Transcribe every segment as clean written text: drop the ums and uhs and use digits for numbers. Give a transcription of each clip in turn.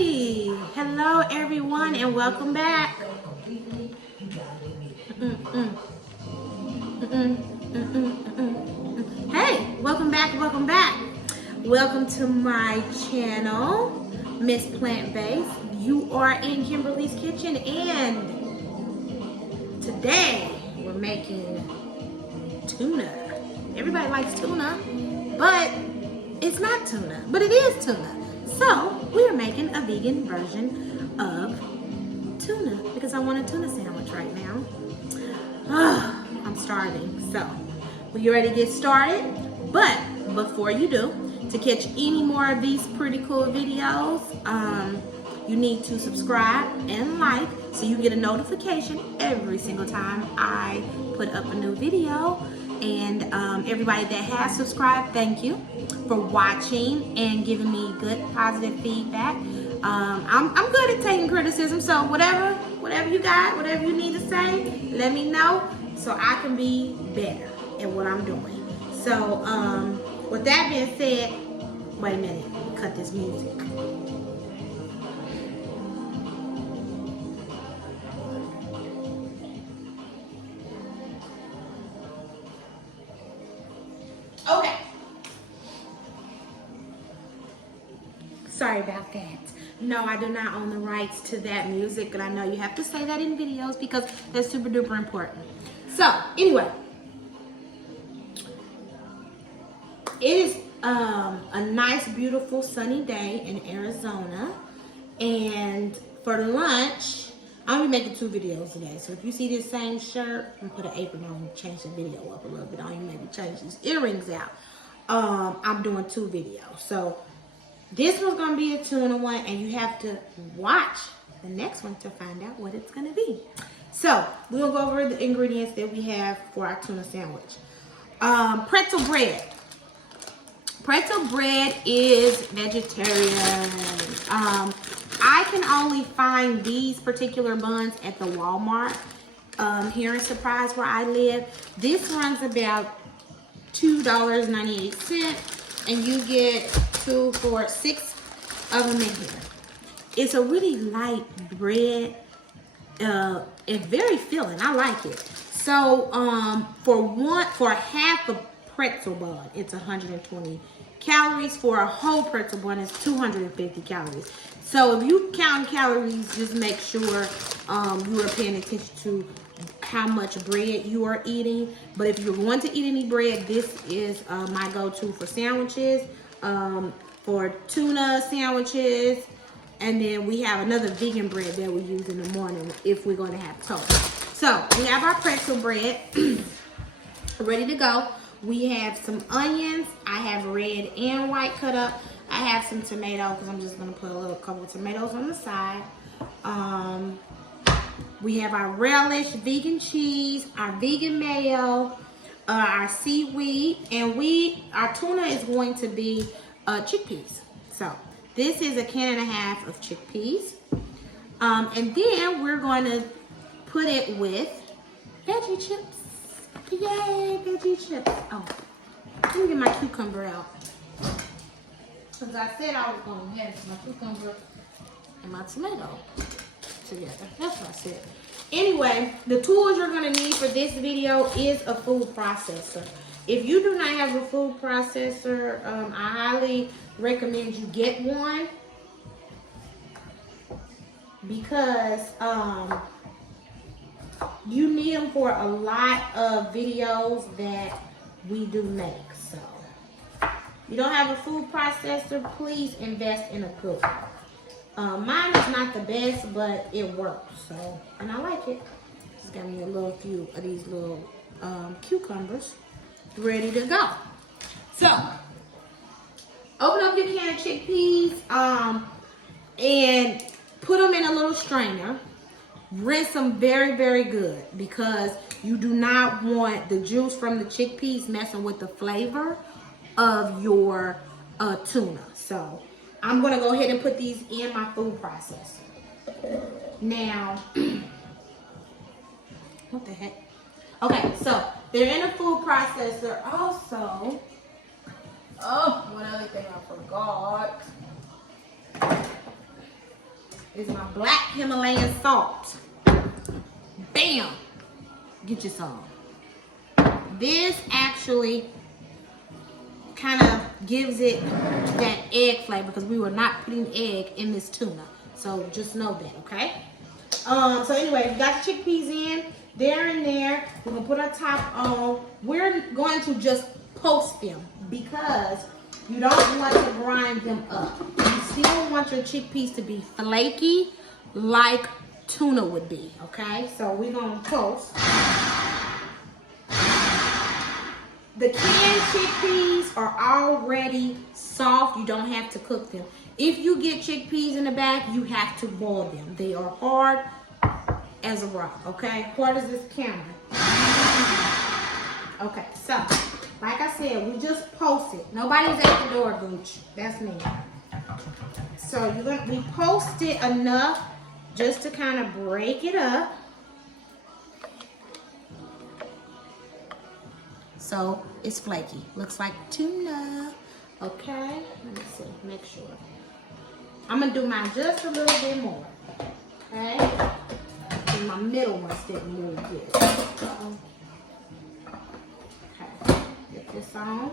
Hey, hello everyone and welcome back. Hey, welcome back. Welcome to my channel, Mrs.Plant-Base. You are in Kimberly's kitchen and today we're making tuna. Everybody likes tuna, but it's not tuna, but it is tuna. So we are making a vegan version of tuna because I want a tuna sandwich right now. I'm starving. So we get ready to get started. But before you do, to catch any more of these pretty cool videos, you need to subscribe and like so you get a notification every single time I put up a new video. And everybody that has subscribed, thank you for watching and giving me good positive feedback. I'm good at taking criticism, so whatever you got, whatever you need to say, let me know so I can be better at what I'm doing. So with that being said, wait a minute, cut this music. Okay. Sorry about that. No, I do not own the rights to that music, and I know you have to say that in videos because that's super duper important. So, anyway, it is a nice, beautiful, sunny day in Arizona, and for lunch, I'm gonna be making 2 videos today. So if you see this same shirt, I'm gonna put an apron on and change the video up a little bit. I'll even maybe change these earrings out. I'm doing 2 videos. So this one's gonna be a tuna one, and you have to watch the next one to find out what it's gonna be. So we'll go over the ingredients that we have for our tuna sandwich. Pretzel bread. Pretzel bread is vegetarian. I can only find these particular buns at the Walmart here in Surprise where I live. This runs about $2.98, and you get 2 for 6 of them in here. It's a really light bread. It's very filling. I like it. So for half a pretzel bun, it's 120 calories. For a whole pretzel bun, it's 250 calories. So if you count calories, just make sure you are paying attention to how much bread you are eating. But if you're going to eat any bread, this is my go-to for sandwiches, for tuna sandwiches, and then we have another vegan bread that we use in the morning if we're going to have toast. So we have our pretzel bread ready to go. We have some onions. I have red and white cut up. I have some tomato because I'm just going to put a couple of tomatoes on the side. We have our relish, vegan cheese, our vegan mayo, our seaweed, and our tuna is going to be chickpeas. So this is a 1.5 cans of chickpeas. And then we're going to put it with veggie chips. Yay, veggie chips. Oh, let me get my cucumber out. Because I said I was going to have my cucumber and my tomato together. That's what I said. Anyway, the tools you're going to need for this video is a food processor. If you do not have a food processor, I highly recommend you get one because you need them for a lot of videos that we do make. So if you don't have a food processor, please invest in a good one. Mine is not the best, but it works. So, and I like it. Just got me a little few of these little cucumbers ready to go. So, open up your can of chickpeas and put them in a little strainer. Rinse them very, very good because you do not want the juice from the chickpeas messing with the flavor of your tuna. So I'm going to go ahead and put these in my food processor. Now, what the heck? Okay, so they're in a food processor. Also, oh, one other thing I forgot. is my black Himalayan salt. Bam! Get you some. This actually kind of gives it that egg flavor because we were not putting egg in this tuna. So just know that, okay? So anyway, we got the chickpeas in. They're in there. We're gonna put our top on. We're going to just post them because you don't want to grind them up. You still want your chickpeas to be flaky like tuna would be, okay? So we're gonna post. The canned chickpeas are already soft. You don't have to cook them. If you get chickpeas in the bag, you have to boil them. They are hard as a rock, okay? Hard as this camera. Okay, so, like I said, we just posted. Nobody's at the door, Gooch. That's me. So, we posted enough just to kind of break it up. So, it's flaky. Looks like tuna. Okay, let me see, make sure. I'm gonna do mine just a little bit more. Okay? And my middle ones didn't move this. Okay, get this on.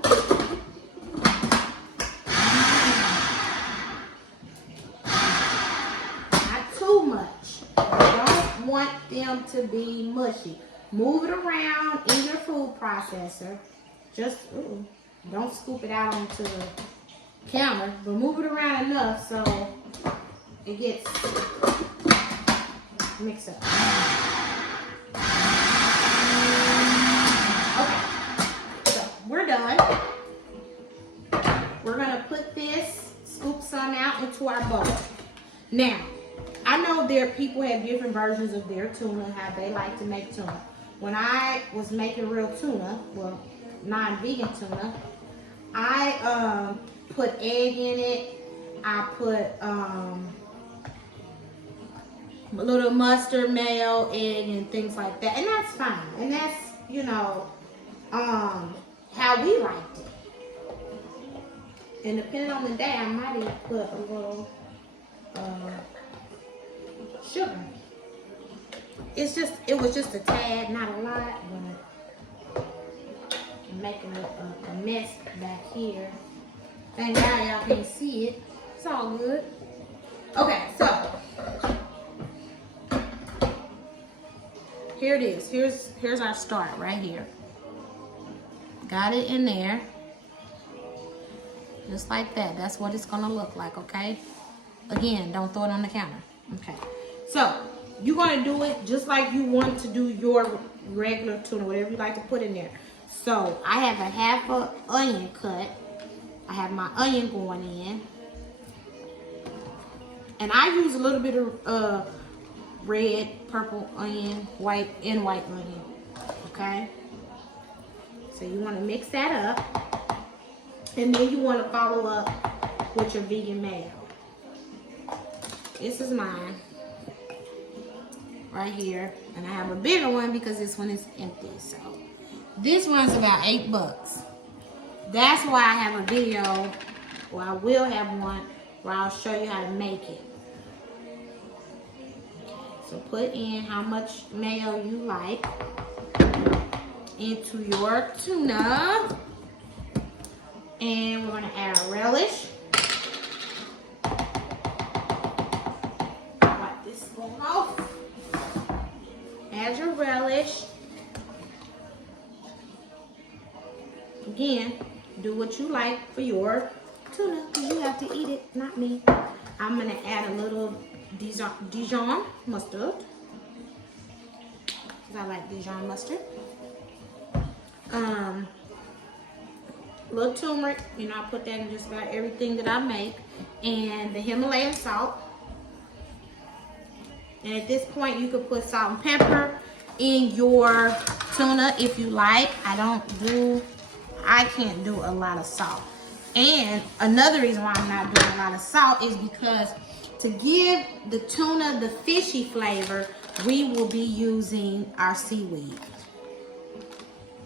Not too much. You don't want them to be mushy. Move it around in your food processor. Just, don't scoop it out onto the counter, but move it around enough so it gets mixed up. Okay, so we're done. We're gonna put this, scoop some out into our bowl. Now, I know people have different versions of their tuna, how they like to make tuna. When I was making real tuna, well, non-vegan tuna, I put egg in it. I put a little mustard, mayo, egg, and things like that, and that's fine. And that's, you know, how we liked it. And depending on the day, I might even put a little sugar. It was just a tad, not a lot, but I'm making a mess back here. Thank God y'all can't see it. It's all good. Okay, so here it is. Here's our start right here. Got it in there. Just like that. That's what it's gonna look like, okay? Again, don't throw it on the counter. Okay. So you're gonna do it just like you want to do your regular tuna, whatever you like to put in there. So I have a half an onion cut. I have my onion going in. And I use a little bit of red, purple onion, white onion. Okay? So you want to mix that up. And then you want to follow up with your vegan mayo. This is mine. Right here. And I have a bigger one because this one is empty. So this one's about $8. That's why I have a video, or I will have one, where I'll show you how to make it. So put in how much mayo you like into your tuna. And we're going to add a relish. Wipe this one off. Add your relish. Again, do what you like for your tuna, because you have to eat it, not me. I'm going to add a little Dijon mustard, because I like Dijon mustard. Little turmeric, you know, I put that in just about everything that I make. And the Himalayan salt. And at this point, you could put salt and pepper in your tuna if you like. I can't do a lot of salt. And another reason why I'm not doing a lot of salt is because to give the tuna the fishy flavor, we will be using our seaweed.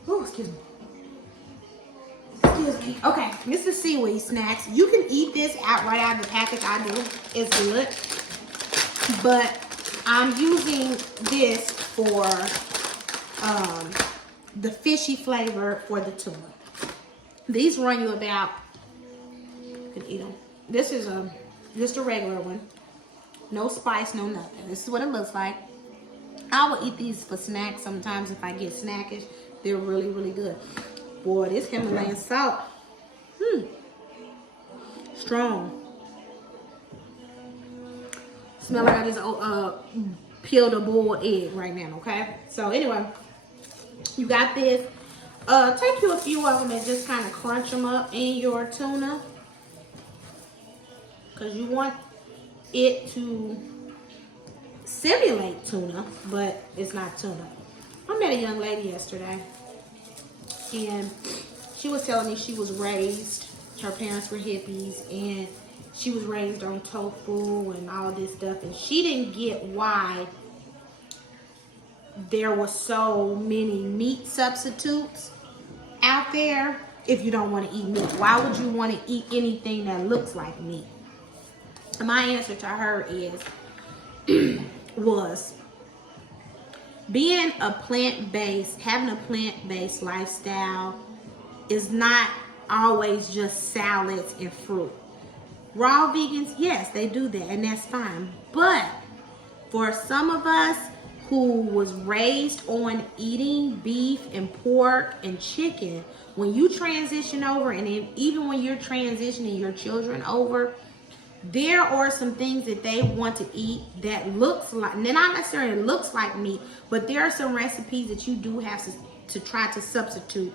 Oh, excuse me. Excuse me. Okay, this is seaweed snacks. You can eat this right out of the package. I do. It's good. But I'm using this for the fishy flavor for the tuna. These run you about, you can eat them. This is just a regular one. No spice, no nothing. This is what it looks like. I will eat these for snacks sometimes if I get snackish. They're really, really good. Boy, this Himalayan salt. Strong. Smell like I just peeled a boiled egg right now, okay? So anyway, you got this. Take you a few of them and just kind of crunch them up in your tuna. Because you want it to simulate tuna, but it's not tuna. I met a young lady yesterday, and she was telling me she was raised, her parents were hippies, and she was raised on tofu and all this stuff, and she didn't get why there were so many meat substitutes out there if you don't want to eat meat. Why would you want to eat anything that looks like meat? And my answer to her was being a plant-based, having a plant-based lifestyle is not always just salads and fruit. Raw vegans, yes, they do that, and that's fine. But for some of us who was raised on eating beef and pork and chicken, when you transition over, and even when you're transitioning your children over, there are some things that they want to eat that looks like, not necessarily looks like meat, but there are some recipes that you do have to try to substitute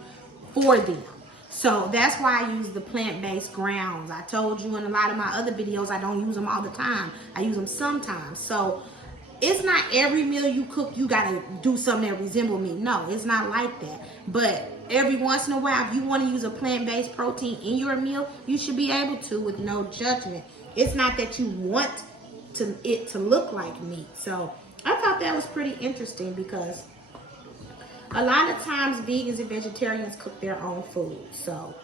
for them. So that's why I use the plant-based grounds. I told you in a lot of my other videos, I don't use them all the time. I use them sometimes. So it's not every meal you cook, you gotta do something that resembles meat. No, it's not like that. But every once in a while, if you want to use a plant-based protein in your meal, you should be able to with no judgment. It's not that you want it to look like meat. So I thought that was pretty interesting because a lot of times vegans and vegetarians cook their own food. So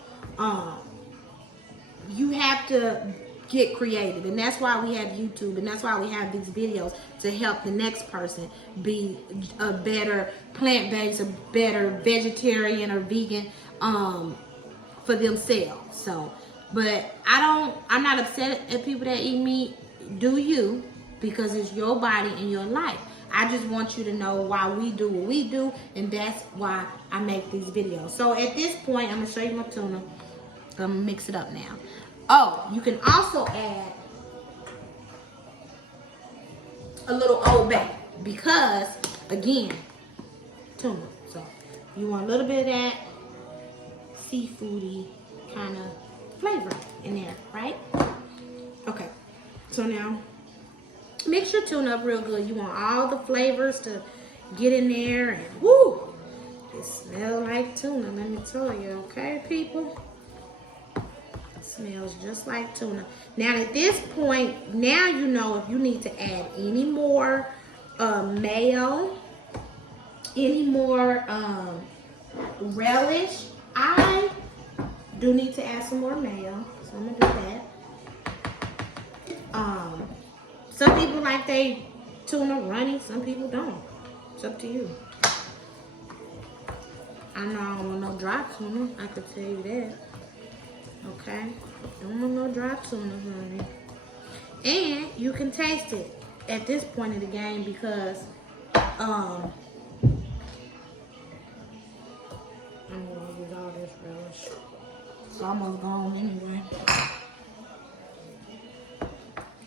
you have to get creative, and that's why we have YouTube, and that's why we have these videos to help the next person be a better plant-based, a better vegetarian or vegan for themselves. So, but I'm not upset at people that eat meat. Do you? Because it's your body and your life. I just want you to know why we do what we do, and that's why I make these videos. So at this point, I'm gonna show you my tuna. I'm gonna mix it up now. Oh, you can also add a little Old Bay because, again, tuna. So you want a little bit of that seafoody kind of flavor in there, right? Okay, so now mix your tuna up real good. You want all the flavors to get in there, and woo, it smells like tuna, let me tell you, okay, people? Smells just like tuna. Now at this point, now you know if you need to add any more mayo, any more relish. I do need to add some more mayo, so I'm gonna do that. Some people like they tuna runny, some people don't. It's up to you. I know I don't want no dry tuna, I could tell you that. Okay, don't want no dry tuna, honey. And you can taste it at this point in the game because I'm gonna use all this relish. It's almost gone anyway.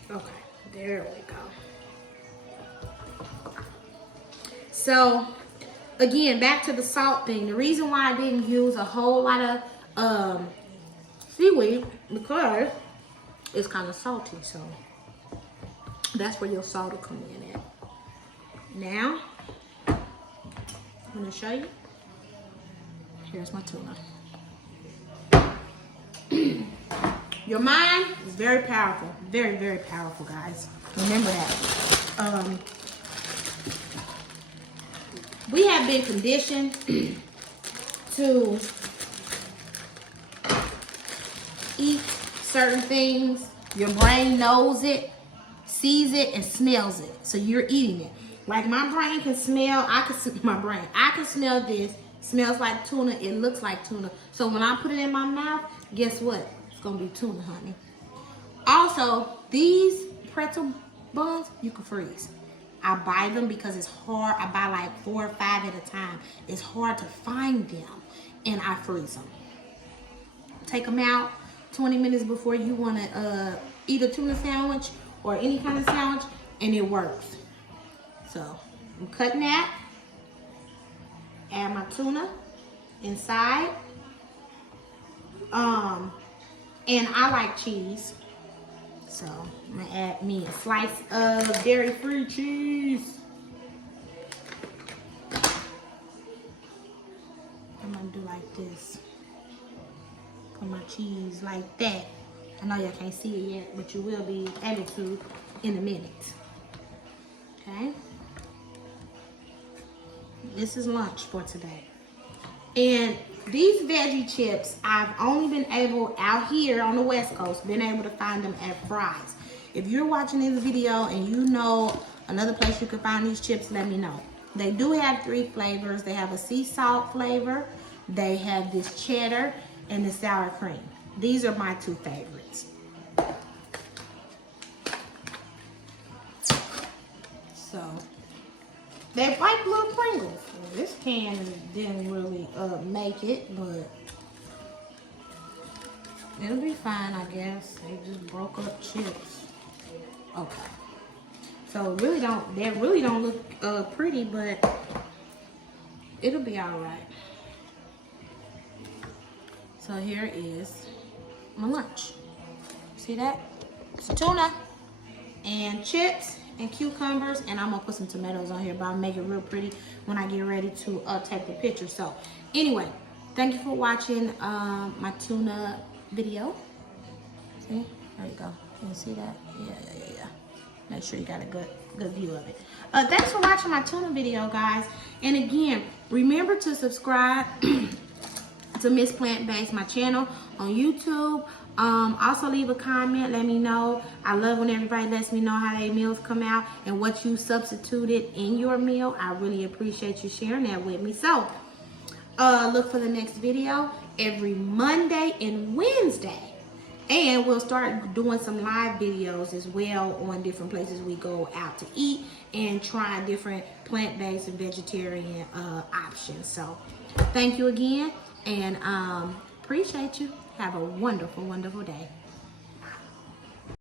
Okay, there we go. So again, back to the salt thing. The reason why I didn't use a whole lot of seaweed because it's kind of salty, so that's where your salt will come in at. Now, I'm gonna show you. Here's my tuna. Your mind is very powerful, very, very powerful, guys. Remember that. We have been conditioned to eat certain things. Your brain knows it, sees it and smells it. So you're eating it. Like my brain can smell, I can smell this. Smells like tuna, it looks like tuna. So when I put it in my mouth, guess what? It's gonna be tuna, honey. Also, these pretzel buns, you can freeze. I buy them because it's hard. I buy like 4 or 5 at a time. It's hard to find them, and I freeze them. Take them out 20 minutes before you wanna eat a tuna sandwich or any kind of sandwich, and it works. So, I'm cutting that. Add my tuna inside. And I like cheese. So, I'm gonna add me a slice of dairy-free cheese. I'm gonna do like this. Put my cheese like that. I know y'all can't see it yet, but you will be able to in a minute. Okay? This is lunch for today. And these veggie chips, I've only been able, out here on the West Coast, been able to find them at Fry's. If you're watching this video and you know another place you can find these chips, let me know. They do have 3 flavors. They have a sea salt flavor. They have this cheddar and the sour cream. These are my 2 favorites. So, they're like little Pringles. This can didn't really make it, but it'll be fine, I guess. They just broke up chips. Okay. So they really don't look pretty, but it'll be all right. So here is my lunch. See that? It's tuna and chips and cucumbers, and I'm gonna put some tomatoes on here, but I'll make it real pretty when I get ready to take the picture. So anyway, thank you for watching my tuna video. See, there you go. Can you see that? Yeah. Make sure you got a good view of it. Thanks for watching my tuna video, guys. And again, remember to subscribe to Miss Plant-Base, my channel on YouTube. Also leave a comment, let me know. I love when everybody lets me know how their meals come out and what you substituted in your meal. I really appreciate you sharing that with me. So look for the next video every Monday and Wednesday, and we'll start doing some live videos as well on different places we go out to eat and try different plant-based and vegetarian options. So thank you again, and appreciate you. Have a wonderful, wonderful day.